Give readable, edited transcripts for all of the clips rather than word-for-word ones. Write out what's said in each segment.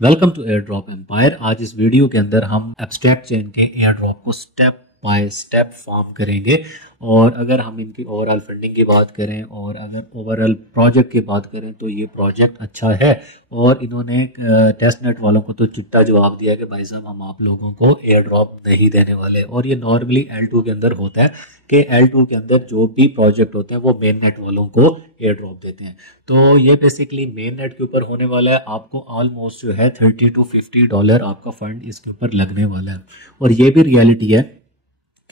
Welcome to airdrop empire. आज इस video के अंदर हम एब्स्ट्रैक्ट चेन के एयर ड्रॉप को स्टेप बाय स्टेप फॉर्म करेंगे। और अगर हम इनकी ओवरऑल फंडिंग की बात करें और अगर ओवरऑल प्रोजेक्ट की बात करें तो ये प्रोजेक्ट अच्छा है। और इन्होंने टेस्ट नेट वालों को तो चिट्टा जवाब दिया कि भाई साहब हम आप लोगों को एयर ड्रॉप नहीं देने वाले। और ये नॉर्मली L2 के अंदर होता है कि L2 के अंदर जो भी प्रोजेक्ट होते हैं वो मेन नेट वालों को एयर ड्रॉप देते हैं। तो ये बेसिकली मेन नेट के ऊपर होने वाला है। आपको ऑलमोस्ट जो है $30 to $50 आपका फंड इसके ऊपर लगने वाला है। और ये भी रियलिटी है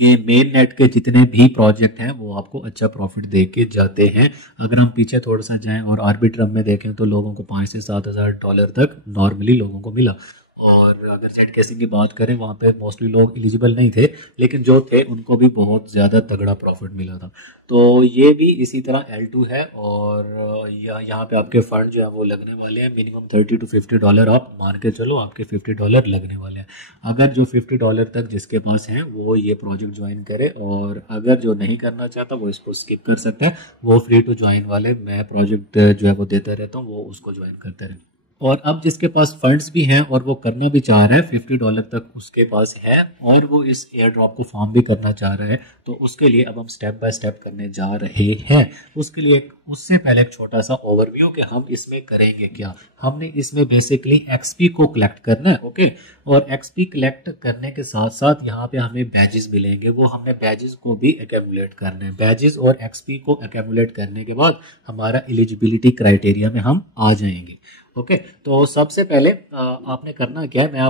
कि मेन नेट के जितने भी प्रोजेक्ट हैं वो आपको अच्छा प्रॉफिट दे के जाते हैं। अगर हम पीछे थोड़ा सा जाएं और आर्बिट्रम में देखें तो लोगों को $5,000 से $7,000 तक नॉर्मली लोगों को मिला। और अगर जेड केसिंग की बात करें वहाँ पे मोस्टली लोग एलिजिबल नहीं थे, लेकिन जो थे उनको भी बहुत ज़्यादा तगड़ा प्रॉफिट मिला था। तो ये भी इसी तरह L2 है। और यहाँ पे आपके फंड जो है वो लगने वाले हैं मिनिमम $30 to $50। आप मान के चलो आपके $50 लगने वाले हैं। अगर जो $50 तक जिसके पास हैं वो ये प्रोजेक्ट ज्वाइन करे, और अगर जो नहीं करना चाहता वो इसको स्किप कर सकता है। वो फ्री टू ज्वाइन वाले मैं प्रोजेक्ट जो है वो देता रहता हूँ, वो उसको ज्वाइन करते रहे। और अब जिसके पास फंड्स भी हैं और वो करना भी चाह रहा है, $50 तक उसके पास है और वो इस एयर ड्रॉप को फॉर्म भी करना चाह रहा है, तो उसके लिए अब हम स्टेप बाय स्टेप करने जा रहे हैं। उसके लिए उससे पहले एक छोटा सा ओवरव्यू कि हम इसमें करेंगे क्या। हमने इसमें बेसिकली एक्सपी को कलेक्ट करना है, ओके। और एक्सपी कलेक्ट करने के साथ साथ यहाँ पे हमें बैजेस मिलेंगे, वो हमने बैजेस को भी एक्यूमुलेट करने हैं। बैजेस और एक्सपी को एक्यूमुलेट करने के बाद हमारा एलिजिबिलिटी क्राइटेरिया में हम आ जाएंगे, ओके। तो सबसे पहले आपने करना क्या है, मैं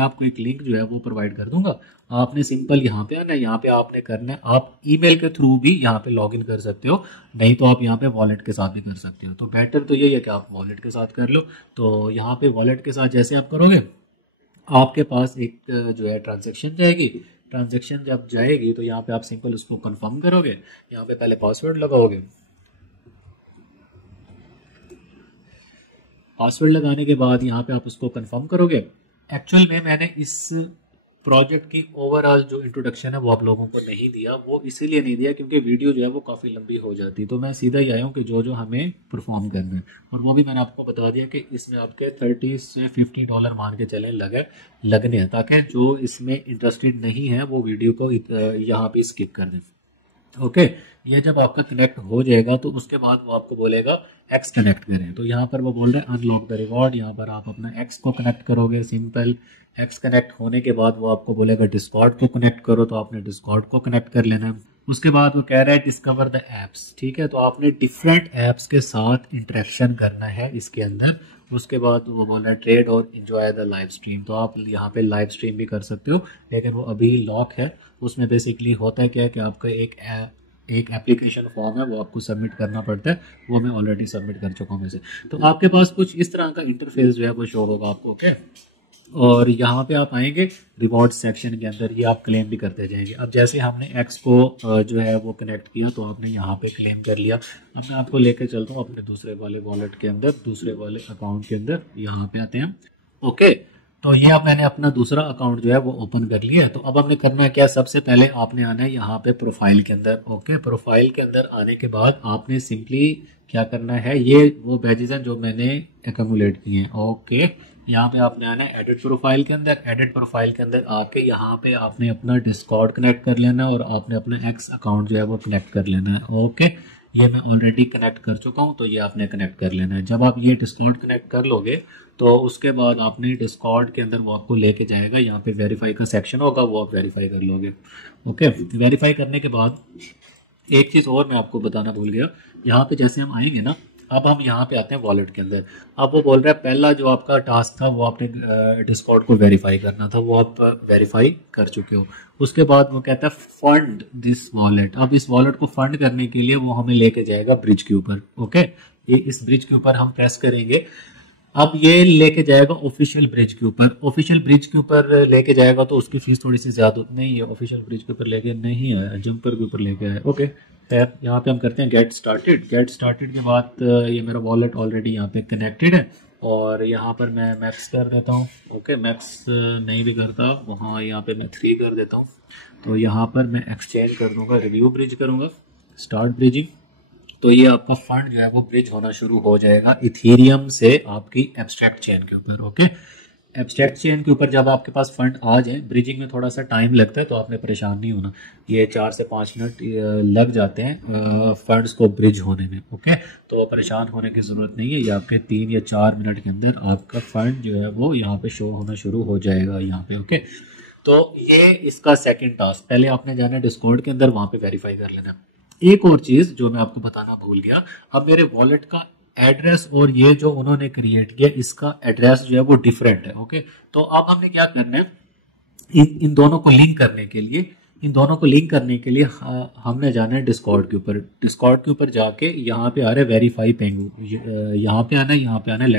आपको एक लिंक जो है वो प्रोवाइड कर दूंगा। आपने सिंपल यहाँ पे आना है, यहाँ पे आपने करना है, आप ईमेल के थ्रू भी यहाँ पे लॉगिन कर सकते हो, नहीं तो आप यहाँ पे वॉलेट के साथ भी कर सकते हो। तो बेटर तो यही है कि आप वॉलेट के साथ कर लो। तो यहाँ पे वॉलेट के साथ जैसे आप करोगे आपके पास एक जो है ट्रांजेक्शन जाएगी। ट्रांजेक्शन जब जाएगी तो यहाँ पे आप सिंपल उसको कंफर्म करोगे। यहाँ पे पहले पासवर्ड लगाओगे। पासवर्ड लगाने के बाद यहाँ पे आप उसको कंफर्म करोगे। एक्चुअल में मैंने इस प्रोजेक्ट की ओवरऑल जो इंट्रोडक्शन है वो आप लोगों को नहीं दिया। वो इसीलिए नहीं दिया क्योंकि वीडियो जो है वो काफ़ी लंबी हो जाती। तो मैं सीधा ही आया हूँ कि जो जो हमें परफॉर्म करना है, और वो भी मैंने आपको बता दिया कि इसमें आपके $30 से $50 मान के चले लगने हैं, ताकि जो इसमें इंटरेस्टेड नहीं है वो वीडियो को यहाँ पे स्किप कर दें, ओके। ये जब आपका कनेक्ट हो जाएगा तो उसके बाद वो आपको बोलेगा एक्स कनेक्ट करें। तो यहाँ पर वो बोल रहे हैं अनलॉक द रिवॉर्ड। यहाँ पर आप अपना एक्स को कनेक्ट करोगे। सिंपल एक्स कनेक्ट होने के बाद वो आपको बोलेगा डिस्कॉर्ड को कनेक्ट करो, तो आपने डिस्कॉर्ड को कनेक्ट कर लेना है। उसके बाद वो कह रहा है डिस्कवर द एप्स, ठीक है। तो आपने डिफरेंट एप्स के साथ इंटरेक्शन करना है इसके अंदर। उसके बाद वो बोल रहा है ट्रेड और एंजॉय द लाइव स्ट्रीम। तो आप यहाँ पे लाइव स्ट्रीम भी कर सकते हो, लेकिन वो अभी लॉक है। उसमें बेसिकली होता है क्या है कि आपका एक एप्लीकेशन फॉर्म है, वो आपको सबमिट करना पड़ता है। वो मैं ऑलरेडी सबमिट कर चुका हूँ वैसे। तो आपके पास कुछ इस तरह का इंटरफेस जो है वो शो होगा आपको, ओके। और यहाँ पे आप आएंगे रिवॉर्ड सेक्शन के अंदर, ये आप क्लेम भी करते जाएंगे। अब जैसे हमने एक्स को जो है वो कनेक्ट किया तो आपने यहाँ पे क्लेम कर लिया। अब मैं आपको लेकर चलता हूँ अपने दूसरे वाले वॉलेट के अंदर, दूसरे वाले अकाउंट के अंदर। यहाँ पे आते हैं, ओके। तो ये अब मैंने अपना दूसरा अकाउंट जो है वो ओपन कर लिया है। तो अब हमने करना है क्या, सबसे पहले आपने आना है यहाँ पे प्रोफाइल के अंदर, ओके। प्रोफाइल के अंदर आने के बाद आपने सिंपली क्या करना है, ये वो बैजेस हैं जो मैंने एक्यूमुलेट किए हैं, ओके। यहाँ पे आपने आना है एडिट प्रोफाइल के अंदर। एडिट प्रोफाइल के अंदर आके यहाँ पे आपने अपना डिस्कॉर्ड कनेक्ट कर लेना है और आपने अपना एक्स अकाउंट जो है वो कनेक्ट कर लेना है, ओके। ये मैं ऑलरेडी कनेक्ट कर चुका हूँ, तो ये आपने कनेक्ट कर लेना है। जब आप ये डिस्कॉर्ड कनेक्ट कर लोगे तो उसके बाद आपने डिस्कॉर्ड के अंदर वो आपको लेके जाएगा, यहाँ पे वेरीफाई का सेक्शन होगा, वो आप वेरीफाई कर लोगे, ओके। वेरीफाई करने के बाद एक चीज़ और मैं आपको बताना भूल गया। यहाँ पे जैसे हम आएंगे ना, अब हम यहाँ पे आते हैं वॉलेट के अंदर। अब वो बोल रहा है पहला जो आपका टास्क था वो आपने डिस्कॉर्ड को वेरीफाई करना था, वो आप वेरीफाई कर चुके हो। उसके बाद वो कहता है फंड दिस वॉलेट। अब इस वॉलेट को फंड करने के लिए वो हमें लेके जाएगा ब्रिज के ऊपर, ओके। ये इस ब्रिज के ऊपर हम प्रेस करेंगे। अब ये लेके जाएगा ऑफिशियल ब्रिज के ऊपर। ऑफिशियल ब्रिज के ऊपर लेके जाएगा तो उसकी फीस थोड़ी सी ज्यादा नहीं है। ऑफिशियल ब्रिज के ऊपर लेके नहीं आया, जंपर के ऊपर लेके आया, ओके। खैर यहाँ पे हम करते हैं गेट स्टार्टेड। गेट स्टार्टेड के बाद ये मेरा वॉलेट ऑलरेडी यहाँ पे कनेक्टेड है, और यहाँ पर मैं मैक्स कर देता हूँ, ओके। मैक्स नहीं भी करता वहाँ, यहाँ पे मैं 3 कर देता हूँ। तो यहाँ पर मैं एक्सचेंज कर दूंगा, रिव्यू ब्रिज करूँगा, स्टार्ट ब्रिजिंग, तो ये आपका फंड जो है वो ब्रिज होना शुरू हो जाएगा इथेरियम से आपकी एब्स्ट्रैक्ट चेन के ऊपर। ओके, एब्स्ट्रैक्ट चेन के ऊपर जब आपके पास फंड आ जाए, ब्रिजिंग में थोड़ा सा टाइम लगता है तो आपने परेशान नहीं होना, ये 4 से 5 मिनट लग जाते हैं फंड्स को ब्रिज होने में। ओके, तो परेशान होने की ज़रूरत नहीं है, ये आपके 3 या 4 मिनट के अंदर आपका फंड जो है वो यहाँ पे शो होना शुरू हो जाएगा यहाँ पे। ओके, तो ये इसका सेकंड टास्क, पहले आपने जाना है डिस्कॉर्ड के अंदर, वहाँ पे वेरीफाई कर लेना। एक और चीज़ जो मैं आपको बताना भूल गया, अब मेरे वॉलेट का एड्रेस और ये जो उन्होंने क्रिएट किया इसका एड्रेस जो है वो डिफरेंट है। ओके, तो अब हमें क्या करना है, इन दोनों को लिंक करने के लिए, हमने जाना है डिस्कॉर्ड के ऊपर। डिस्कॉर्ड के ऊपर जाके यहाँ पे आ रहा है वेरीफाई पेंगू, यहाँ पे आना है, यहाँ पे आना है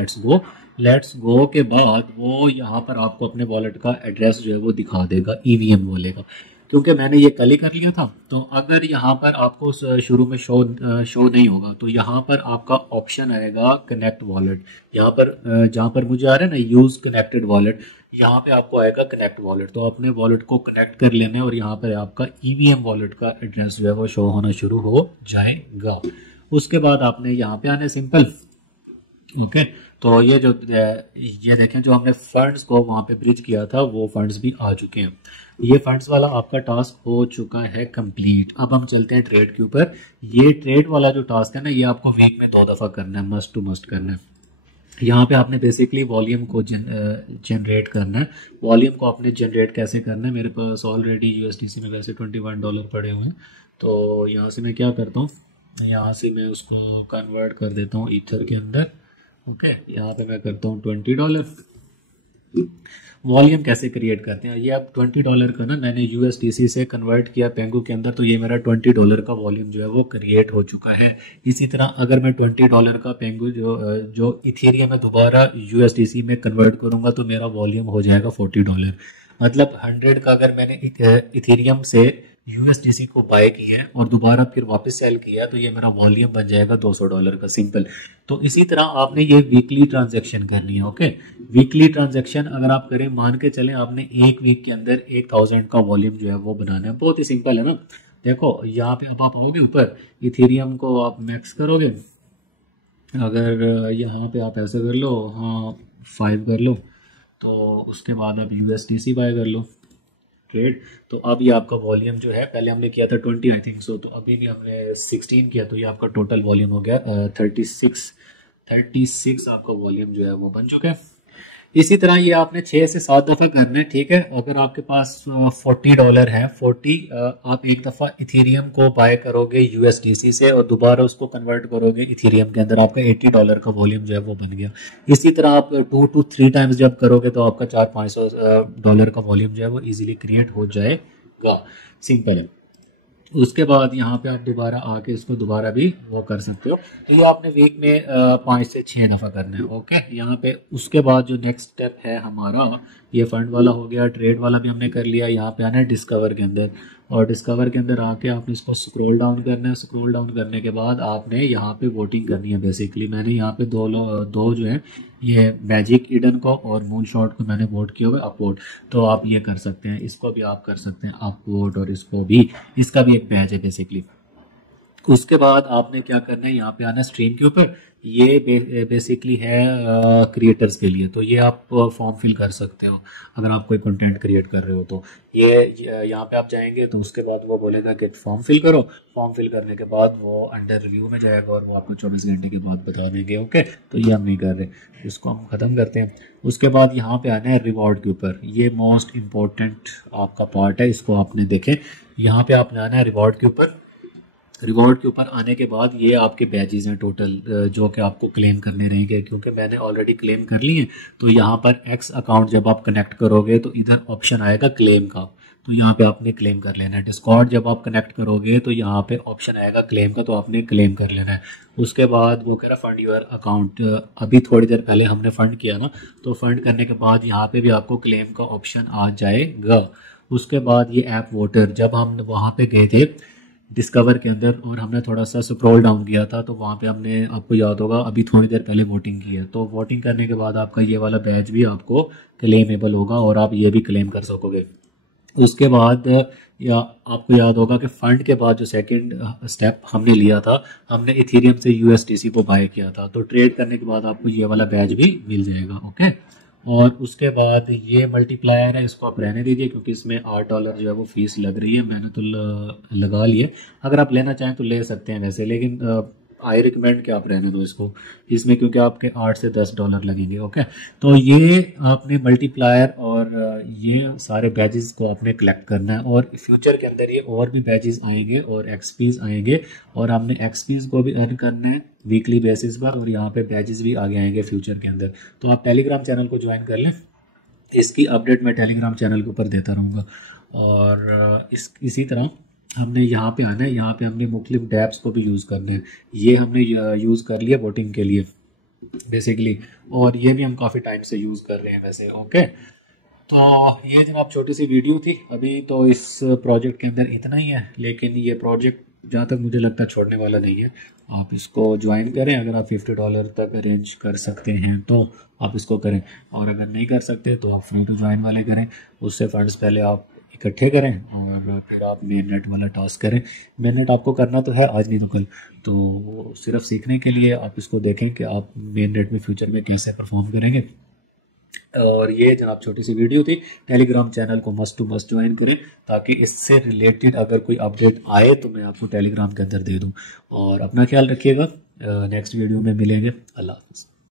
लेट्स गो के बाद वो यहाँ पर आपको अपने वॉलेट का एड्रेस जो है वो दिखा देगा ईवीएम वॉलेट का। क्योंकि मैंने ये कल ही कर लिया था, तो अगर यहाँ पर आपको शुरू में शो नहीं होगा तो यहाँ पर आपका ऑप्शन आएगा कनेक्ट वॉलेट, यहाँ पर जहाँ पर मुझे आ रहा है ना यूज कनेक्टेड वॉलेट, यहाँ पे आपको आएगा कनेक्ट वॉलेट। तो अपने वॉलेट को कनेक्ट कर लेना है और यहाँ पर आपका ईवीएम वॉलेट का एड्रेस जो है वो शो होना शुरू हो जाएगा। उसके बाद आपने यहाँ पे आना है सिंपल। ओके, तो ये देखें जो हमने फंड्स को वहाँ पे ब्रिज किया था वो फंड्स भी आ चुके हैं। ये फंड्स वाला आपका टास्क हो चुका है कंप्लीट। अब हम चलते हैं ट्रेड के ऊपर। ये ट्रेड वाला जो टास्क है ना, ये आपको वीक में 2 दफ़ा करना है, मस्ट टू मस्ट करना है। यहाँ पे आपने बेसिकली वॉल्यूम को जनरेट करना है। वॉल्यूम को आपने जनरेट कैसे करना है, मेरे पास ऑलरेडी यूएसडीसी में वैसे $21 पड़े हुए हैं, तो यहाँ से मैं क्या करता हूँ, यहाँ से मैं उसको कन्वर्ट कर देता हूँ ईथर के अंदर। ओके, यहाँ पे मैं करता हूँ $20। वॉल्यूम कैसे क्रिएट करते हैं, ये अब $20 का ना मैंने यूएसडीसी से कन्वर्ट किया पेंगू के अंदर, तो ये मेरा $20 का वॉल्यूम जो है वो क्रिएट हो चुका है। इसी तरह अगर मैं $20 का पेंगू जो इथेरियम में दोबारा यूएसडीसी में कन्वर्ट करूंगा तो मेरा वॉल्यूम हो जाएगा $40। मतलब 100 का अगर मैंने इथेरियम से यूएसडीसी को बाय किया है और दोबारा फिर वापस सेल किया तो ये मेरा वॉल्यूम बन जाएगा $200 का, सिंपल। तो इसी तरह आपने ये वीकली ट्रांजैक्शन करनी है। ओके, वीकली ट्रांजैक्शन अगर आप करें, मान के चलें आपने एक वीक के अंदर 1000 का वॉल्यूम जो है वो बनाना है, बहुत ही सिंपल है ना। देखो यहाँ पे अब आप आओगे ऊपर, इथेरियम को आप मैक्स करोगे, अगर यहाँ पे आप ऐसे कर लो, हाँ 5 कर लो, तो उसके बाद आप यूएसडीसी बाय कर लो ट्रेड। तो अब ये आपका वॉल्यूम जो है, पहले हमने किया था 20 आई थिंक सो, तो अभी भी हमने 16 किया, तो ये आपका टोटल वॉल्यूम हो गया 36 आपका वॉल्यूम जो है वो बन चुका है। इसी तरह ये आपने 6 से 7 दफ़ा करना है, ठीक है। अगर आपके पास $40 है, आप एक दफ़ा इथेरियम को बाय करोगे यूएसडीसी से और दोबारा उसको कन्वर्ट करोगे इथेरियम के अंदर, आपका $80 का वॉल्यूम जो है वो बन गया। इसी तरह आप 2 to 3 टाइम्स जब करोगे तो आपका $400-500 का वॉल्यूम जो है वो इजीली क्रिएट हो जाएगा, सिंपल है। उसके बाद यहाँ पे आप दोबारा आके इसको दोबारा भी वो कर सकते हो। तो ये आपने वीक में 5 से 6 दफ़ा करना है। ओके, यहाँ पे उसके बाद जो नेक्स्ट स्टेप है हमारा, ये फंड वाला हो गया, ट्रेड वाला भी हमने कर लिया। यहाँ पे आना है डिस्कवर के अंदर, और डिस्कवर के अंदर आके आपने इसको स्क्रॉल डाउन करना है। स्क्रॉल डाउन करने के बाद आपने यहाँ पे वोटिंग करनी है। बेसिकली मैंने यहाँ पे दो जो है, ये मैजिक ईडन को और मून शॉट को मैंने वोट किया हुआ है अपवोट, तो आप ये कर सकते हैं, इसको भी आप कर सकते हैं अपवोट, और इसको भी, इसका भी एक बैच है बेसिकली। उसके बाद आपने क्या करना है, यहाँ पे आना स्ट्रीम के ऊपर। ये बेसिकली है क्रिएटर्स के लिए, तो ये आप फॉर्म फिल कर सकते हो अगर आप कोई कंटेंट क्रिएट कर रहे हो। तो ये यहाँ पे आप जाएंगे तो उसके बाद वो बोलेगा कि फॉर्म फिल करो। फॉर्म फिल करने के बाद वो अंडर रिव्यू में जाएगा और वो आपको 24 घंटे के बाद बता देंगे। ओके, तो ये हम नहीं कर रहे, इसको हम ख़त्म करते हैं। उसके बाद यहाँ पे आना है रिवॉर्ड के ऊपर। ये मोस्ट इम्पोर्टेंट आपका पार्ट है, इसको आपने देखें। यहाँ पे आपने आना है रिवॉर्ड के ऊपर। रिवॉर्ड के ऊपर आने के बाद ये आपके बैजेस हैं टोटल, जो कि आपको क्लेम करने रहेंगे, क्योंकि मैंने ऑलरेडी क्लेम कर लिए हैं। तो यहाँ पर एक्स अकाउंट जब आप कनेक्ट करोगे तो इधर ऑप्शन आएगा क्लेम का, तो यहाँ पे आपने क्लेम कर लेना है। डिस्कॉर्ड जब आप कनेक्ट करोगे तो यहाँ पे ऑप्शन आएगा क्लेम का, तो आपने क्लेम कर लेना है। उसके बाद वो कह रहा फंड यूर अकाउंट, अभी थोड़ी देर पहले हमने फंड किया ना, तो फंड करने के बाद यहाँ पे भी आपको क्लेम का ऑप्शन आ जाएगा। उसके बाद ये ऐप वोटर, जब हम वहाँ पे गए थे डिस्कवर के अंदर और हमने थोड़ा सा स्क्रॉल डाउन किया था, तो वहाँ पे हमने, आपको याद होगा अभी थोड़ी देर पहले वोटिंग की है, तो वोटिंग करने के बाद आपका ये वाला बैच भी आपको क्लेमेबल होगा और आप ये भी क्लेम कर सकोगे। उसके बाद या आपको याद होगा कि फंड के बाद जो सेकंड स्टेप हमने लिया था, हमने इथेरियम से यूएसडीसी को बाय किया था। तो ट्रेड करने के बाद आपको ये वाला बैच भी मिल जाएगा। ओके, और उसके बाद ये मल्टीप्लायर है, इसको आप रहने दीजिए क्योंकि इसमें $8 जो है वो फीस लग रही है। मैंने तो लगा लिए, अगर आप लेना चाहें तो ले सकते हैं वैसे, लेकिन आई रिकमेंड कि आप रहने दो इसको इसमें, क्योंकि आपके $8 से $10 लगेंगे। ओके, तो ये आपने मल्टीप्लायर और ये सारे बैजेस को आपने कलेक्ट करना है, और फ्यूचर के अंदर ये और भी बैजेस आएंगे और एक्सपीज आएंगे, और आपने एक्सपीज को भी अर्न करना है वीकली बेसिस पर, और यहाँ पे बैजेस भी आगे आएंगे फ्यूचर के अंदर। तो आप टेलीग्राम चैनल को ज्वाइन कर लें, इसकी अपडेट मैं टेलीग्राम चैनल के ऊपर देता रहूँगा। और इसी तरह हमने यहाँ पे आना है, यहाँ पे हमने मुख्तलिफ डैप्स को भी यूज़ करना है। ये हमने यूज़ कर लिया वोटिंग के लिए बेसिकली, और ये भी हम काफ़ी टाइम से यूज़ कर रहे हैं वैसे। ओके, तो ये जनाब छोटी सी वीडियो थी अभी तो इस प्रोजेक्ट के अंदर इतना ही है, लेकिन ये प्रोजेक्ट जहाँ तक मुझे लगता है छोड़ने वाला नहीं है। आप इसको ज्वाइन करें, अगर आप $50 तक अरेंज कर सकते हैं तो आप इसको करें, और अगर नहीं कर सकते तो आप फ्री टू ज्वाइन वाले करें। उससे फंड्स पहले आप इकट्ठे करें और फिर आप मेन नेट वाला टास्क करें। मेन नेट आपको करना तो है आज नहीं तो कल, तो सिर्फ सीखने के लिए आप इसको देखें कि आप मेन नेट में फ्यूचर में कैसे परफॉर्म करेंगे। और ये जनाब छोटी सी वीडियो थी। टेलीग्राम चैनल को मस्ट टू मस्ट ज्वाइन करें, ताकि इससे रिलेटेड अगर कोई अपडेट आए तो मैं आपको टेलीग्राम के अंदर दे दूं। और अपना ख्याल रखिएगा, नेक्स्ट वीडियो में मिलेंगे। अल्लाह हाफ़िज़।